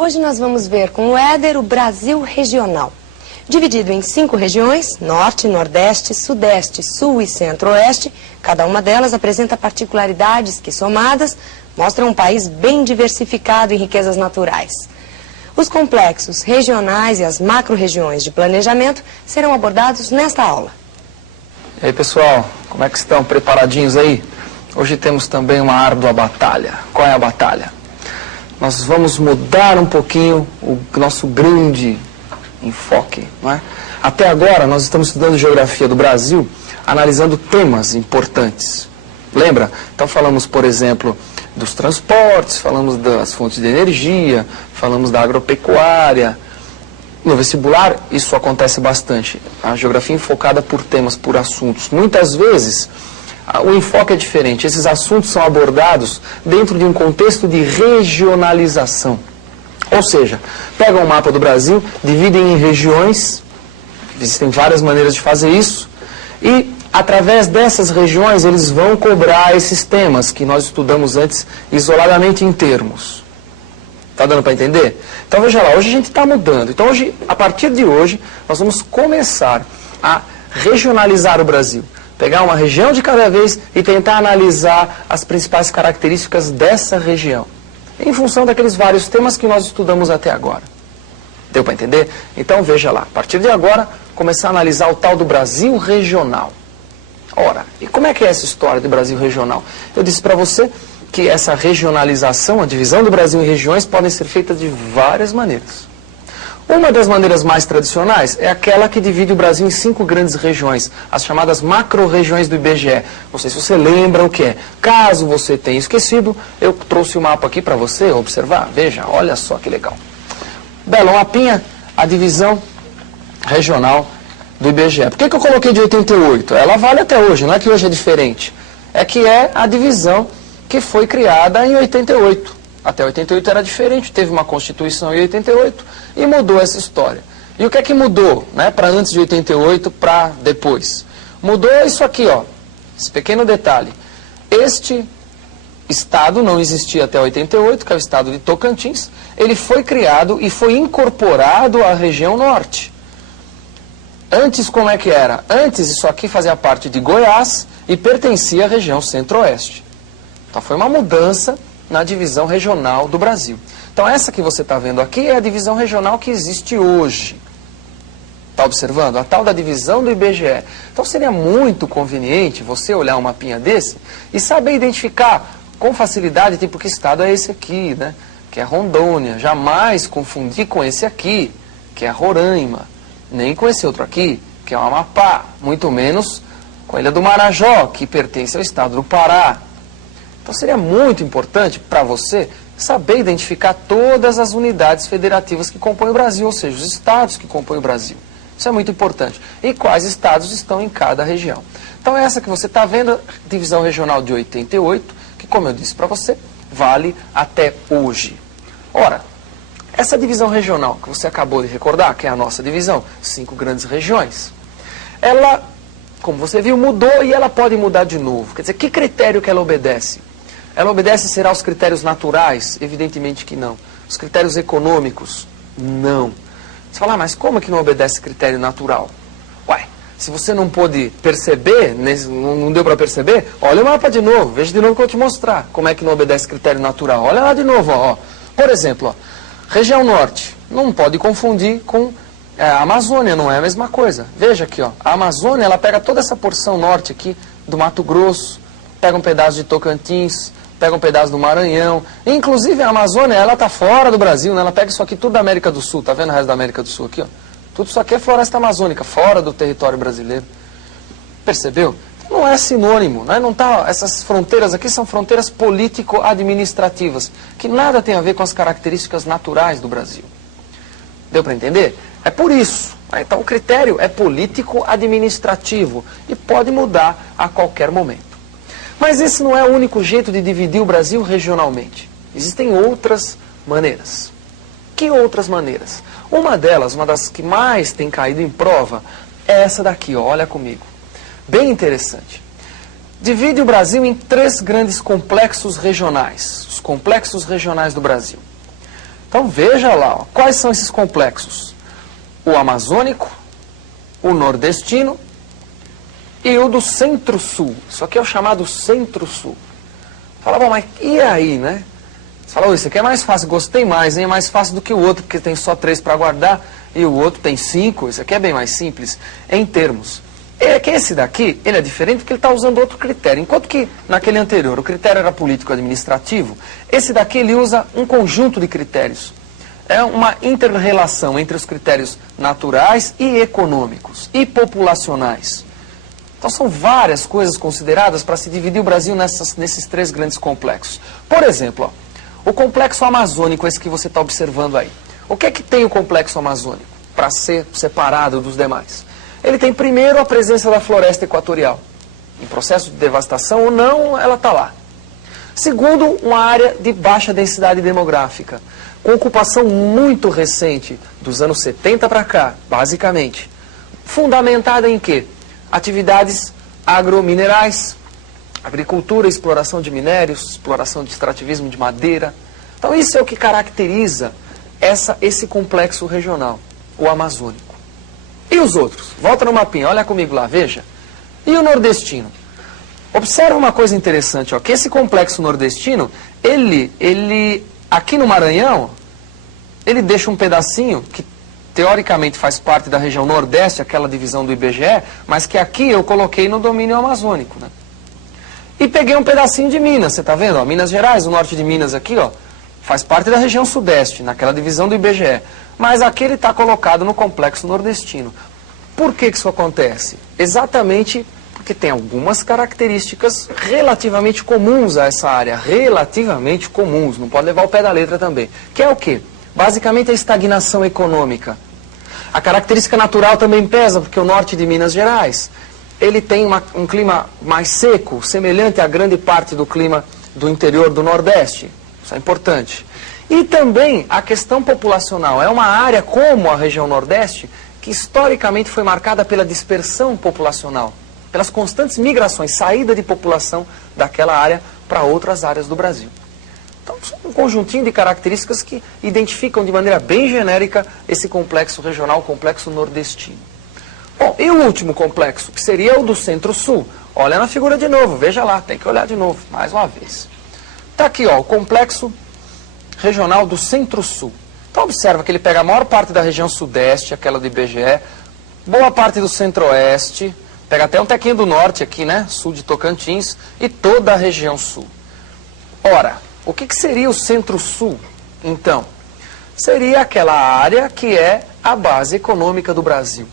Hoje nós vamos ver com o Éder o Brasil regional. Dividido em 5 regiões, Norte, Nordeste, Sudeste, Sul e Centro-Oeste, cada uma delas apresenta particularidades que, somadas, mostram um país bem diversificado em riquezas naturais. Os complexos regionais e as macro-regiões de planejamento serão abordados nesta aula. E aí, pessoal, como é que estão? Preparadinhos aí? Hoje temos também uma árdua batalha. Qual é a batalha? Nós vamos mudar um pouquinho o nosso grande enfoque, não é? Até agora nós estamos estudando geografia do Brasil, analisando temas importantes. Lembra? Então falamos, por exemplo, dos transportes, falamos das fontes de energia, falamos da agropecuária. No vestibular isso acontece bastante. A geografia enfocada por temas, por assuntos. Muitas vezes o enfoque é diferente. Esses assuntos são abordados dentro de um contexto de regionalização. Ou seja, pegam um mapa do Brasil, dividem em regiões, existem várias maneiras de fazer isso, e através dessas regiões eles vão cobrar esses temas que nós estudamos antes isoladamente em termos. Está dando para entender? Então veja lá, hoje a gente está mudando. Então hoje, a partir de hoje, nós vamos começar a regionalizar o Brasil. Pegar uma região de cada vez e tentar analisar as principais características dessa região, em função daqueles vários temas que nós estudamos até agora. Deu para entender? Então veja lá, a partir de agora, começar a analisar o tal do Brasil regional. Ora, e como é que é essa história do Brasil regional? Eu disse para você que essa regionalização, a divisão do Brasil em regiões, podem ser feitas de várias maneiras. Uma das maneiras mais tradicionais é aquela que divide o Brasil em 5 grandes regiões, as chamadas macro-regiões do IBGE. Não sei se você lembra o que é. Caso você tenha esquecido, eu trouxe o mapa aqui para você observar. Veja, olha só que legal. Belo mapinha, a divisão regional do IBGE. Por que eu coloquei de 88? Ela vale até hoje, não é que hoje é diferente. É que é a divisão que foi criada em 88. Até 88 era diferente, teve uma Constituição em 88 e mudou essa história. E o que é que mudou, né, para antes de 88 para depois? Mudou isso aqui, ó, esse pequeno detalhe. Este estado não existia até 88, que é o estado de Tocantins. Ele foi criado e foi incorporado à região norte. Antes, como é que era? Antes, isso aqui fazia parte de Goiás e pertencia à região centro-oeste. Então, foi uma mudança na divisão regional do Brasil. Então, essa que você está vendo aqui é a divisão regional que existe hoje. Está observando? A tal da divisão do IBGE. Então, seria muito conveniente você olhar um mapinha desse e saber identificar com facilidade, tipo, que estado é esse aqui, né? Que é Rondônia. Jamais confundir com esse aqui, que é Roraima. Nem com esse outro aqui, que é o Amapá. Muito menos com a Ilha do Marajó, que pertence ao estado do Pará. Então seria muito importante para você saber identificar todas as unidades federativas que compõem o Brasil, ou seja, os estados que compõem o Brasil. Isso é muito importante. E quais estados estão em cada região. Então essa que você está vendo, divisão regional de 88, que como eu disse para você, vale até hoje. Ora, essa divisão regional que você acabou de recordar, que é a nossa divisão, 5 grandes regiões, ela, como você viu, mudou e ela pode mudar de novo. Quer dizer, que critério que ela obedece? Ela obedece, será aos critérios naturais? Evidentemente que não. Os critérios econômicos? Não. Você fala, mas como é que não obedece critério natural? Ué, se você não pôde perceber, não deu para perceber, olha o mapa de novo, veja de novo que eu vou te mostrar como é que não obedece critério natural. Olha lá de novo, ó. Por exemplo, ó, região norte, não pode confundir com a Amazônia, não é a mesma coisa. Veja aqui, ó, a Amazônia, ela pega toda essa porção norte aqui do Mato Grosso, pega um pedaço de Tocantins, pega um pedaço do Maranhão. Inclusive a Amazônia, ela está fora do Brasil, né? Ela pega isso aqui tudo da América do Sul. Tá vendo o resto da América do Sul aqui, ó? Tudo isso aqui é floresta amazônica, fora do território brasileiro. Percebeu? Não é sinônimo, né? Não tá, essas fronteiras aqui são fronteiras político-administrativas, que nada tem a ver com as características naturais do Brasil. Deu para entender? É por isso. Então o critério é político-administrativo e pode mudar a qualquer momento. Mas esse não é o único jeito de dividir o Brasil regionalmente. Existem outras maneiras. Que outras maneiras? Uma delas, uma das que mais tem caído em prova, é essa daqui, ó, olha comigo. Bem interessante. Divide o Brasil em 3 grandes complexos regionais. Os complexos regionais do Brasil. Então veja lá, ó, quais são esses complexos? O amazônico, o nordestino e o do centro-sul. Isso aqui é o chamado centro-sul. Fala, bom, mas e aí, né? Você fala, isso aqui é mais fácil, gostei mais, hein? É mais fácil do que o outro, porque tem só 3 para guardar e o outro tem 5. Isso aqui é bem mais simples em termos. É que esse daqui, ele é diferente porque ele está usando outro critério. Enquanto que naquele anterior o critério era político-administrativo, esse daqui ele usa um conjunto de critérios. É uma inter-relação entre os critérios naturais e econômicos e populacionais. Então são várias coisas consideradas para se dividir o Brasil nesses 3 grandes complexos. Por exemplo, ó, o complexo amazônico, esse que você está observando aí. O que é que tem o complexo amazônico para ser separado dos demais? Ele tem primeiro a presença da floresta equatorial. Em processo de devastação ou não, ela está lá. Segundo, uma área de baixa densidade demográfica, com ocupação muito recente, dos anos 70 para cá, basicamente. Fundamentada em quê? Atividades agrominerais, agricultura, exploração de minérios, exploração de extrativismo de madeira. Então isso é o que caracteriza esse complexo regional, o amazônico. E os outros? Volta no mapinha, olha comigo lá, veja. E o nordestino? Observa uma coisa interessante, ó, que esse complexo nordestino, ele aqui no Maranhão, ele deixa um pedacinho que teoricamente faz parte da região nordeste, aquela divisão do IBGE, mas que aqui eu coloquei no domínio amazônico, né? E peguei um pedacinho de Minas, você está vendo? Ó, Minas Gerais, o norte de Minas aqui, ó, faz parte da região sudeste, naquela divisão do IBGE. Mas aqui ele está colocado no complexo nordestino. Por que isso acontece? Exatamente porque tem algumas características relativamente comuns a essa área. Relativamente comuns, não pode levar o pé da letra também. Que é o quê? Basicamente a estagnação econômica. A característica natural também pesa, porque o norte de Minas Gerais, ele tem um clima mais seco, semelhante a grande parte do clima do interior do Nordeste. Isso é importante. E também a questão populacional. É uma área, como a região Nordeste, que historicamente foi marcada pela dispersão populacional, pelas constantes migrações, saída de população daquela área para outras áreas do Brasil. Então, um conjuntinho de características que identificam de maneira bem genérica esse complexo regional, o complexo nordestino. Bom, e o último complexo, que seria o do Centro-Sul. Olha na figura de novo, veja lá, tem que olhar de novo, mais uma vez. Está aqui, ó, o complexo regional do Centro-Sul. Então observa que ele pega a maior parte da região sudeste, aquela do IBGE, boa parte do centro-oeste, pega até um tequinho do norte aqui, né, sul de Tocantins, e toda a região sul. Ora, o que seria o Centro-Sul, então? Seria aquela área que é a base econômica do Brasil.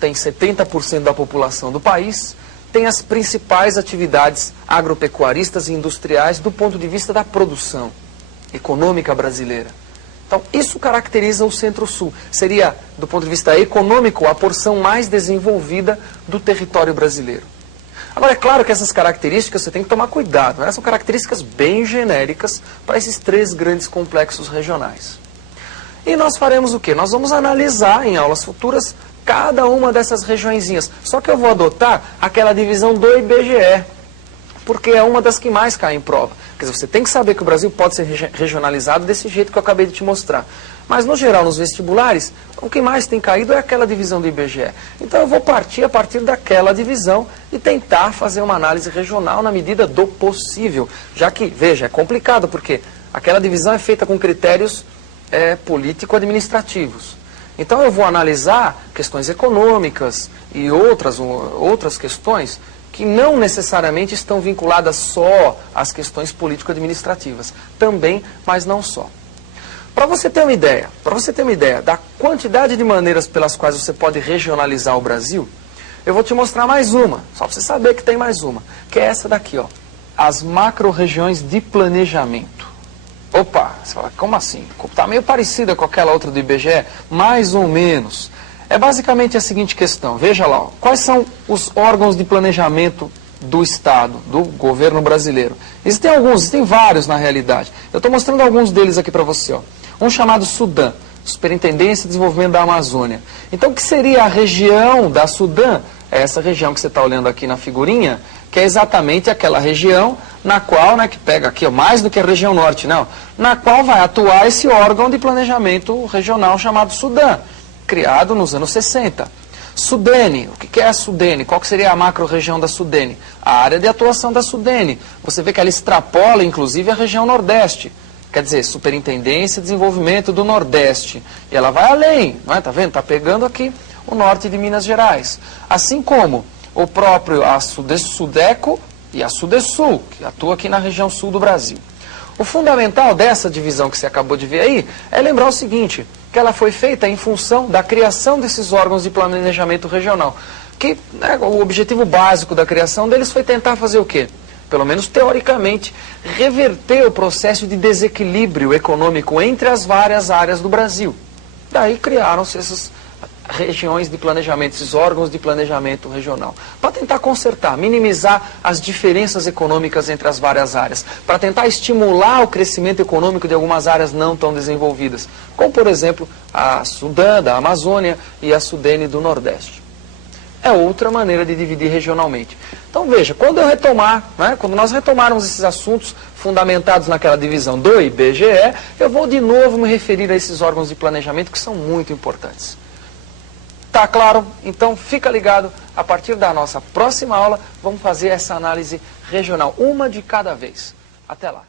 Tem 70% da população do país, tem as principais atividades agropecuaristas e industriais do ponto de vista da produção econômica brasileira. Então, isso caracteriza o Centro-Sul. Seria, do ponto de vista econômico, a porção mais desenvolvida do território brasileiro. Agora, é claro que essas características você tem que tomar cuidado, né? São características bem genéricas para esses 3 grandes complexos regionais. E nós faremos o quê? Nós vamos analisar em aulas futuras cada uma dessas regiõezinhas. Só que eu vou adotar aquela divisão do IBGE, porque é uma das que mais cai em prova. Quer dizer, você tem que saber que o Brasil pode ser regionalizado desse jeito que eu acabei de te mostrar. Mas, no geral, nos vestibulares, o que mais tem caído é aquela divisão do IBGE. Então, eu vou partir a partir daquela divisão e tentar fazer uma análise regional na medida do possível. Já que, veja, é complicado, porque aquela divisão é feita com critérios político-administrativos. Então, eu vou analisar questões econômicas e outras questões que não necessariamente estão vinculadas só às questões político-administrativas. Também, mas não só. Para você ter uma ideia da quantidade de maneiras pelas quais você pode regionalizar o Brasil, eu vou te mostrar mais uma, só para você saber que tem mais uma, que é essa daqui, ó, as macro-regiões de planejamento. Opa, você fala, como assim? Está meio parecida com aquela outra do IBGE? Mais ou menos. É basicamente a seguinte questão, veja lá, ó, quais são os órgãos de planejamento do Estado, do governo brasileiro? Existem vários na realidade. Eu estou mostrando alguns deles aqui para você, ó. Um chamado Sudã, Superintendência de Desenvolvimento da Amazônia. Então, o que seria a região da Sudã? É essa região que você está olhando aqui na figurinha, que é exatamente aquela região na qual, que pega aqui, ó, mais do que a região norte, não, na qual vai atuar esse órgão de planejamento regional chamado SUDAN, criado nos anos 60. SUDENE, o que é a SUDENE? Qual que seria a macro-região da SUDENE? A área de atuação da SUDENE. Você vê que ela extrapola, inclusive, a região Nordeste. Quer dizer, Superintendência de Desenvolvimento do Nordeste. E ela vai além, não é? Tá vendo? Está pegando aqui o norte de Minas Gerais. Assim como o próprio a SUDECO e a SUDESUL, que atua aqui na região sul do Brasil. O fundamental dessa divisão que você acabou de ver aí é lembrar o seguinte, que ela foi feita em função da criação desses órgãos de planejamento regional. Que o objetivo básico da criação deles foi tentar fazer o quê? Pelo menos teoricamente, reverter o processo de desequilíbrio econômico entre as várias áreas do Brasil. Daí criaram-se essas regiões de planejamento, esses órgãos de planejamento regional, para tentar consertar, minimizar as diferenças econômicas entre as várias áreas, para tentar estimular o crescimento econômico de algumas áreas não tão desenvolvidas, como por exemplo a SUDAN da Amazônia e a SUDENE do Nordeste. É outra maneira de dividir regionalmente. Então veja, quando eu retomar, quando nós retomarmos esses assuntos fundamentados naquela divisão do IBGE, eu vou de novo me referir a esses órgãos de planejamento que são muito importantes. Tá claro? Então fica ligado, a partir da nossa próxima aula, vamos fazer essa análise regional, uma de cada vez. Até lá.